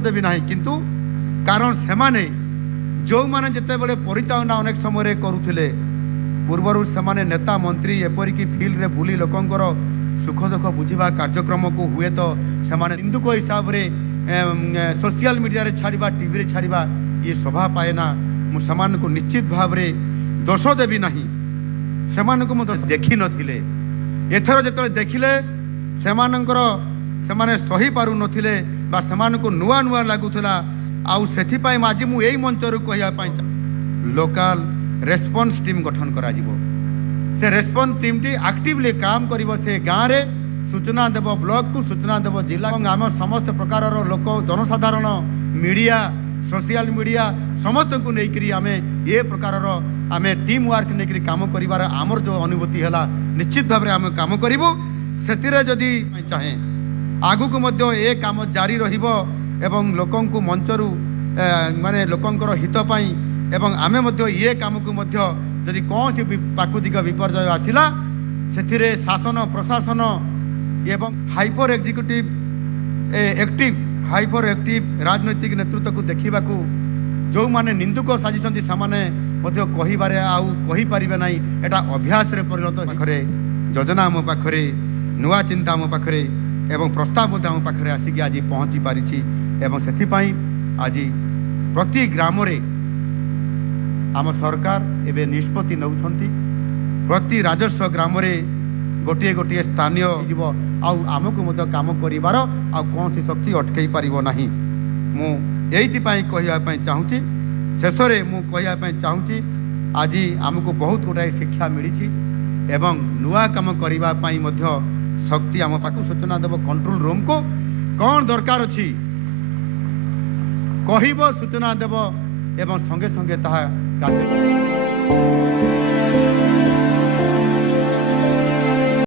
देवी ना किंतु कारण से जो माने जिते बड़े परिचालना अनेक समय करुले पूर्वर से नेता मंत्री एपरिक फिल्ड रे बुली लोकंकर सुख दुख बुझा कार्यक्रम को हुए तो से हिंदुक हिसाब से सोशल मीडिया रे छाड़वा टीवी रे छाड़वा ये शोभा पाए ना मुझे निश्चित भाव रे दोष देवी ना से देखी नथिले एथर जो देखिले से सही पारु नथिले बा सेमानकु नुआ नुआ लागुला आउ सेथिपाई आज मु एई मंचरु कहिया लोकल रेस्पॉन्स टीम गठन करा जिवो से रेस्पॉन्स टीम टी एक्टिवली काम करिवो से गाँव रे सूचना देव ब्लॉक को सूचना देव जिला आम समस्त प्रकार लोक जनसाधारण मीडिया सोशल मीडिया समस्त को लेकर आम ये प्रकार आम टीम वर्क नहीं काम कर आमर जो अनुभूति है निश्चित भाव में आम काम करूँ से जदि चाहे आगु को मध्य ए काम जारी रहिबो एवं लोकं को मंचरु माने लोकंकर हित पाई एवं आमे मध्य ये काम को मध्य जदि कौन सी प्राकृतिक विपर्यय आसिला सेथिरे शासन प्रशासन एवं hyper executive active hyper active राजनैतिक नेतृत्व को देखा जो माने निंदुक साजिशंती सामाने मध्य कहिबारे आउ कहि परिबे नाही एटा अभ्यास रे परिणत पाखरे योजना आम पाखरे नुआ चिंता आम पाखरे एवं प्रस्ताव आम पाखरे आसिक आज पहुँची पारिछि एवं सेथिपाई आज प्रति ग्राम रे आम सरकार एवं निष्पत्ति नौछंती प्रति राजस्व ग्राम रे गोटे गोटे स्थानीय जीव आमको मध्य काम करिवार आ कौन सी शक्ति अटकई पारिबो नाही मु एइथिपाई कहिया पई चाहूची शेषरे मु कहिया पई चाहूची आज आमको बहुत गुटाए शिक्षा मिली एवं नुआ काम करिवा पई मध्य शक्ति आम पाखु सूचना देव कंट्रोल रूम को कौन दरकार अछि कहब सूचना देव एवं संगे संगे ताहा कार्य